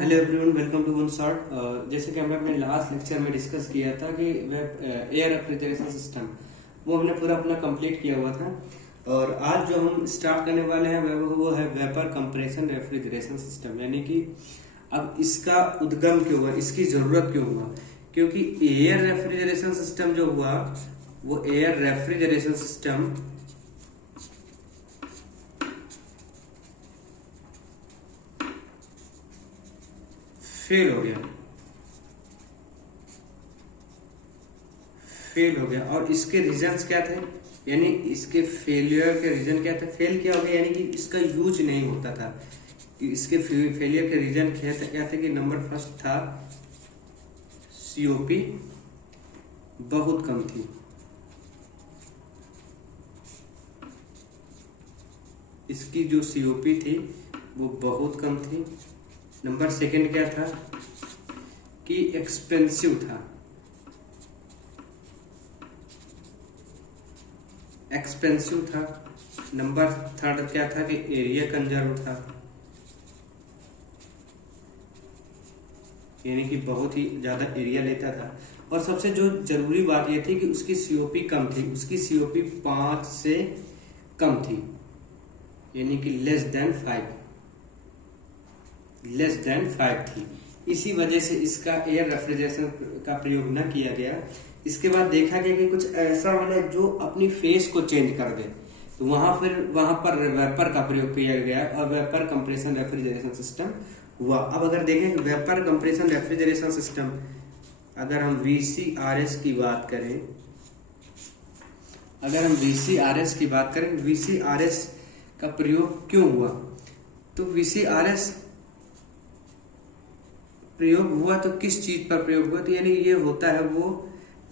Hello everyone, welcome to one shot. जैसे कि हमने अपने लास्ट लेक्चर में डिस्कस किया था कि एयर रेफ्रिजरेशन सिस्टम वो हमने पूरा अपना कंप्लीट किया हुआ था। और आज जो हम स्टार्ट करने वाले हैं वो है वेपर कंप्रेशन रेफ्रिजरेशन सिस्टम। यानी कि अब इसका उद्गम क्यों हुआ, इसकी जरूरत क्यों हुआ, क्योंकि एयर रेफ्रिजरेशन सिस्टम जो हुआ वो एयर रेफ्रिजरेशन सिस्टम फेल हो गया। और इसके रीजंस क्या थे, यानी इसके फेलियर के रीजन क्या थे, फेल क्या हो गया, यानी कि इसका यूज नहीं होता था। इसके फेलियर के रीजन क्या थे कि नंबर फर्स्ट था सीओपी बहुत कम थी। इसकी जो सीओपी थी वो बहुत कम थी। नंबर सेकंड क्या था कि एक्सपेंसिव था। नंबर थर्ड क्या था कि एरिया कंजर्व था, यानी कि बहुत ही ज्यादा एरिया लेता था। और सबसे जो जरूरी बात यह थी कि उसकी सीओपी कम थी, उसकी सीओपी 5 से कम थी, यानी कि लेस देन 5 थी। इसी वजह से इसका एयर रेफ्रिजरेशन का प्रयोग न किया गया। इसके बाद देखा गया कि कुछ ऐसा वाला जो अपनी फेस को चेंज कर दे, तो वहां पर वेपर का प्रयोग किया गया और वेपर कंप्रेशन रेफ्रिजरेशन सिस्टम हुआ। अब अगर देखें वेपर कंप्रेशन रेफ्रिजरेशन सिस्टम, अगर हम VCRS की बात करें, VCRS का प्रयोग क्यों हुआ, तो VCRS प्रयोग हुआ तो किस चीज पर प्रयोग हुआ, तो यानी ये होता है वो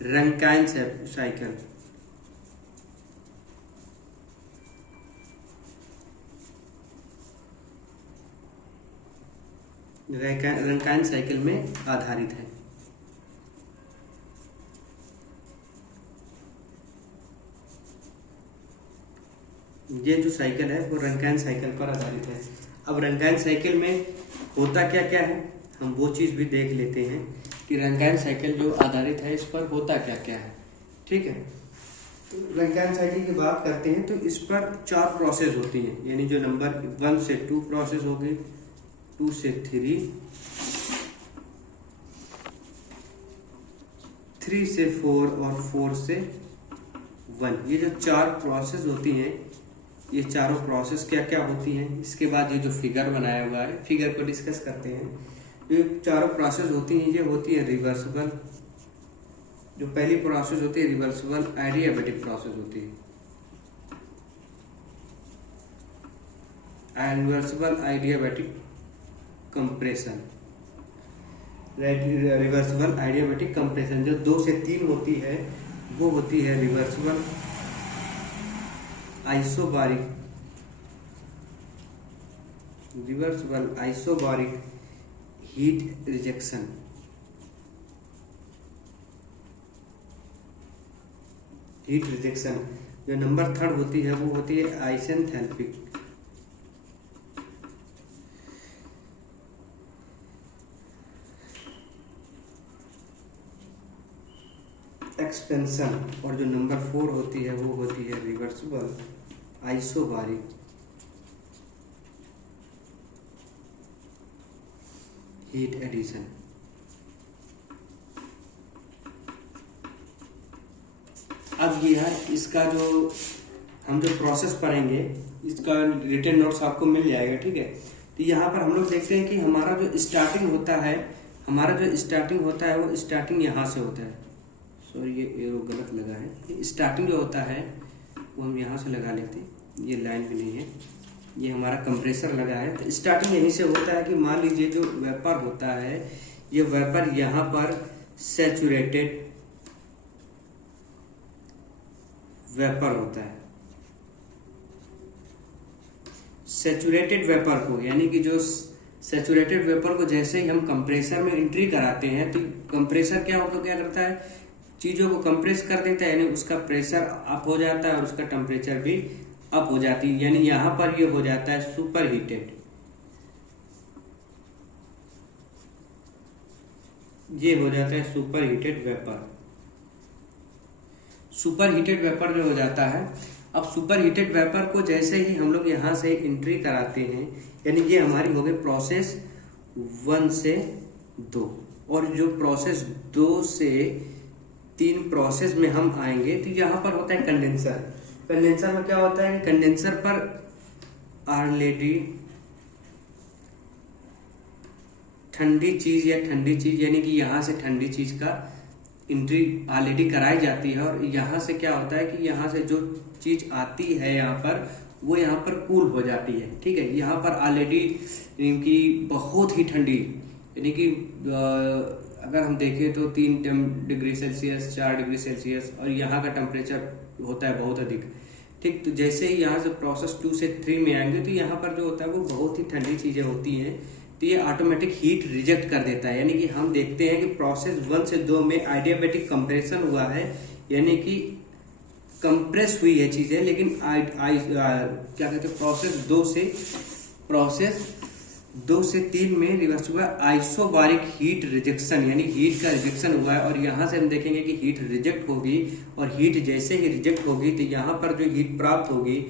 रंकाइन साइकिल। रंकाइन साइकिल में आधारित है। ये जो साइकिल है वो रंकाइन साइकिल पर आधारित है। अब रंकाइन साइकिल में होता क्या क्या है, हम वो चीज भी देख लेते हैं कि रंकाइन साइकिल जो आधारित है इस पर होता क्या क्या है। ठीक है, तो रंकाइन साइकिल की बात करते हैं तो इस पर 4 प्रोसेस होती हैं, यानी जो नंबर 1 से 2 प्रोसेस होगी, 2 से 3, 3 से 4 और 4 से 1। ये जो 4 प्रोसेस होती हैं, ये चारों प्रोसेस क्या क्या होती हैं। इसके बाद ये जो फिगर बनाया हुआ है, फिगर को डिस्कस करते हैं। ये चारों प्रोसेस होती हैं, ये होती है रिवर्सिबल। जो पहली प्रोसेस होती है रिवर्सिबल एडियाबैटिक प्रोसेस होती है। Reversible adiabatic compression, reversible adiabatic compression. जो 2 से 3 होती है वो होती है रिवर्सिबल आइसोबारिक हीट रिजेक्शन। जो नंबर थर्ड होती है वो होती है आइसेंथैल्पिक एक्सपेंशन। और जो नंबर 4 होती है वो होती है रिवर्सिबल आइसोबारिक हीट एडिशन। अब ये है इसका जो हम जो प्रोसेस पढ़ेंगे, इसका रिटन नोट्स आपको मिल जाएगा। ठीक है, तो यहाँ पर हम लोग देखते हैं कि हमारा जो स्टार्टिंग होता है वो स्टार्टिंग यहाँ से होता है। सॉरी, ये एरो गलत लगा है। स्टार्टिंग जो होता है वो हम यहाँ से लगा लेते हैं, ये लाइन भी नहीं है, ये हमारा कंप्रेसर लगा है। तो स्टार्टिंग यहीं से होता है कि मान लीजिए जो वेपर होता है, ये वेपर यहाँ पर सैचुरेटेड वेपर होता है। सैचुरेटेड वेपर को, यानी कि जो सैचुरेटेड वेपर को जैसे ही हम कंप्रेसर में एंट्री कराते हैं तो कंप्रेसर क्या करता है, चीजों को कंप्रेस कर देता है, यानी उसका प्रेशर अप हो जाता है और उसका टेम्परेचर भी अप हो जाती है, यानी यहां पर ये हो जाता है सुपर हीटेड। ये हो जाता है super heated vapour. Super heated vapour जो हो जाता है, अब सुपर हीटेड वेपर को जैसे ही हम लोग यहाँ से एंट्री कराते हैं, यानी ये हमारी हो गई प्रोसेस 1 से 2, और जो प्रोसेस 2 से 3 प्रोसेस में हम आएंगे तो यहाँ पर होता है कंडेंसर। कंडेंसर में क्या होता है, कंडेंसर पर ऑलरेडी ठंडी चीज या ठंडी चीज, यानी कि यहाँ से ठंडी चीज का एंट्री ऑलरेडी कराई जाती है, और यहाँ से क्या होता है कि यहाँ से जो चीज आती है यहाँ पर, वो यहाँ पर कूल हो जाती है। ठीक है, यहाँ पर ऑलरेडी इनकी बहुत ही ठंडी, यानी कि अगर हम देखें तो 3 डिग्री सेल्सियस 4 डिग्री सेल्सियस, और यहाँ का टेम्परेचर होता है बहुत अधिक। ठीक, तो जैसे ही यहाँ से प्रोसेस 2 से 3 में आएंगे तो यहाँ पर जो होता है वो बहुत ही ठंडी चीजें होती हैं, तो ये ऑटोमेटिक हीट रिजेक्ट कर देता है। यानी कि हम देखते हैं कि प्रोसेस 1 से 2 में आइडियाबैटिक कंप्रेशन हुआ है, यानी कि कंप्रेस हुई है चीजें, लेकिन क्या कहते हैं प्रोसेस 2 से 3 में रिवर्स हुआ आइसोबारिक हीट रिजेक्शन, यानी हीट का रिजेक्शन हुआ है। और यहाँ से हम देखेंगे कि हीट रिजेक्ट होगी, और हीट जैसे ही रिजेक्ट होगी तो यहाँ पर जो हीट प्राप्त होगी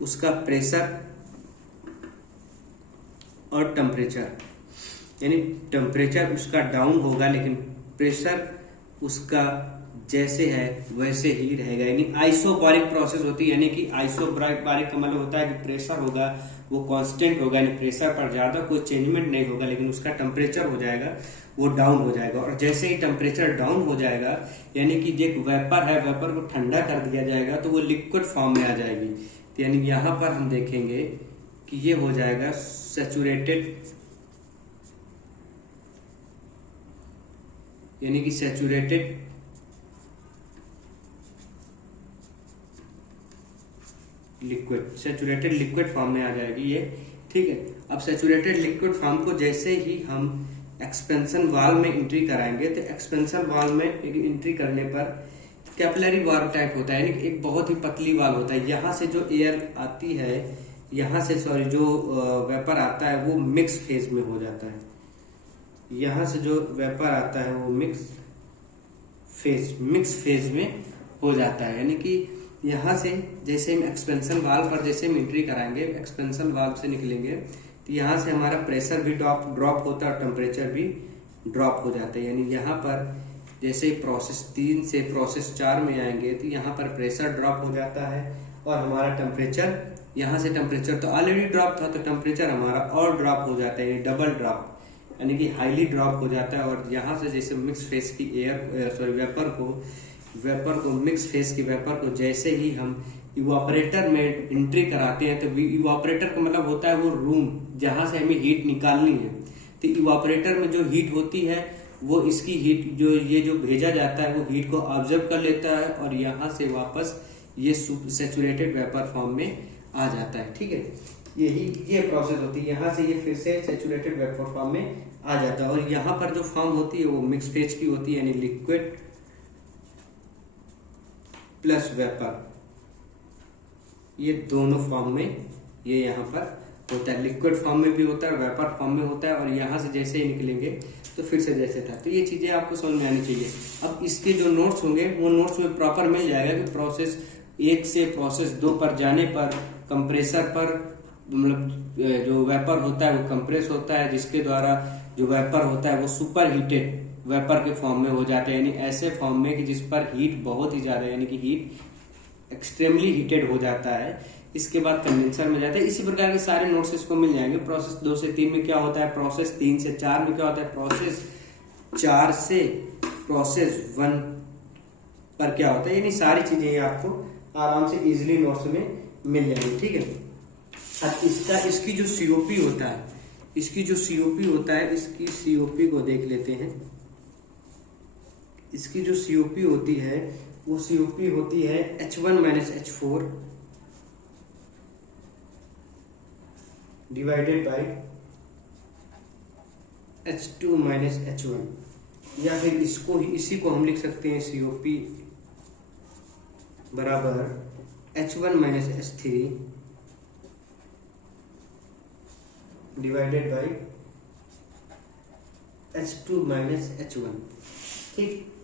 उसका प्रेशर और टेम्परेचर, यानी टेम्परेचर उसका डाउन होगा लेकिन प्रेशर उसका जैसे है वैसे ही रहेगा। यानी आइसोबारिक प्रोसेस होती है, यानी कि आइसोबारिक का मतलब होता है कि प्रेशर होगा वो कांस्टेंट होगा, यानी प्रेशर पर ज्यादा कोई चेंजमेंट नहीं होगा, लेकिन उसका टेम्परेचर हो जाएगा वो डाउन हो जाएगा। और जैसे ही टेम्परेचर डाउन हो जाएगा, यानी कि जो वेपर है, वेपर को ठंडा कर दिया जाएगा तो वो लिक्विड फॉर्म में आ जाएगी। तो यानी यहाँ पर हम देखेंगे कि ये हो जाएगा सैचुरेटेड, यानी कि सैचुरेटेड लिक्विड फॉर्म में आ जाएगी ये। ठीक है, अब सैचुरेटेड लिक्विड फॉर्म को जैसे ही हम एक्सपेंशन वाल्व में एंट्री कराएंगे, तो एक्सपेंशन वाल्व में एंट्री करने पर कैपिलरी वाल्व टाइप होता है, यानी कि एक बहुत ही पतली वाल्व होता है। यहाँ से जो एयर आती है, यहाँ से जो वेपर आता है वो मिक्स फेज में हो जाता है। यहाँ से जो वेपर आता है वो मिक्स फेज में हो जाता है, यानी कि यहाँ से जैसे हम एक्सपेंशन वाल्व पर जैसे हम एंट्री कराएंगे, एक्सपेंशन वाल्व से निकलेंगे तो यहाँ से हमारा प्रेशर भी ड्रॉप होता है और टेम्परेचर भी ड्रॉप हो जाता है। यानी यहाँ पर जैसे ही प्रोसेस 3 से प्रोसेस 4 में आएंगे तो यहाँ पर प्रेशर ड्रॉप हो जाता है, और हमारा टेम्परेचर, यहाँ से टेम्परेचर तो ऑलरेडी ड्रॉप था तो टेम्परेचर हमारा और ड्रॉप हो जाता है, यानी डबल ड्रॉप, यानी कि हाईली ड्रॉप हो जाता है। और यहाँ से जैसे मिक्स फेस की वेपर को मिक्स फेस की वेपर को जैसे ही हम इवापोरेटर में एंट्री कराते हैं, तो इवापोरेटर का मतलब होता है वो रूम जहां से हमें हीट निकालनी है। तो इवापोरेटर में जो हीट होती है वो इसकी हीट जो भेजा जाता है वो हीट को ऑब्जर्व कर लेता है, और यहाँ से वापस ये सैचुरेटेड वेपर फॉर्म में आ जाता है। ठीक है, ये प्रोसेस होती है, यहाँ से ये फिर से सैचुरेटेड वेपर फॉर्म में आ जाता है। और यहाँ पर जो फॉर्म होती है वो मिक्स फेज की होती है, यानी लिक्विड प्लस वेपर, ये दोनों फॉर्म में ये यहाँ पर होता है। लिक्विड फॉर्म में भी होता है, वेपर फॉर्म में होता है, और यहाँ से जैसे ही निकलेंगे तो फिर से जैसे था। तो ये चीजें आपको समझ में आनी चाहिए। अब इसके जो नोट्स होंगे वो नोट्स में प्रॉपर मिल जाएगा कि प्रोसेस 1 से प्रोसेस 2 पर जाने पर कंप्रेसर पर मतलब जो वेपर होता है वो कंप्रेस होता है, जिसके द्वारा जो वेपर होता है वो सुपर हीटेड वेपर के फॉर्म में हो जाते हैं, यानी ऐसे फॉर्म में कि जिस पर हीट बहुत ही ज्यादा, यानी कि हीट एक्सट्रीमली हीटेड हो जाता है। इसके बाद कंडेंसर में जाते हैं। इसी प्रकार के सारे नोट्स इसको मिल जाएंगे। प्रोसेस 2 से 3 में क्या होता है, प्रोसेस 3 से 4 में क्या होता है, प्रोसेस 4 से प्रोसेस 1 पर क्या होता है, यानी सारी चीजें आपको आराम से इजिली नोट्स में मिल जाएंगी। ठीक है, अब इसकी जो सीओपी होता है, इसकी सीओपी को देख लेते हैं। इसकी जो सीओपी होती है वो सीओपी होती है H1 - H4 divided by H2 - H1, या फिर इसी को हम लिख सकते हैं सीओपी बराबर H1 - H3 divided by H2 minus H1, ठीक।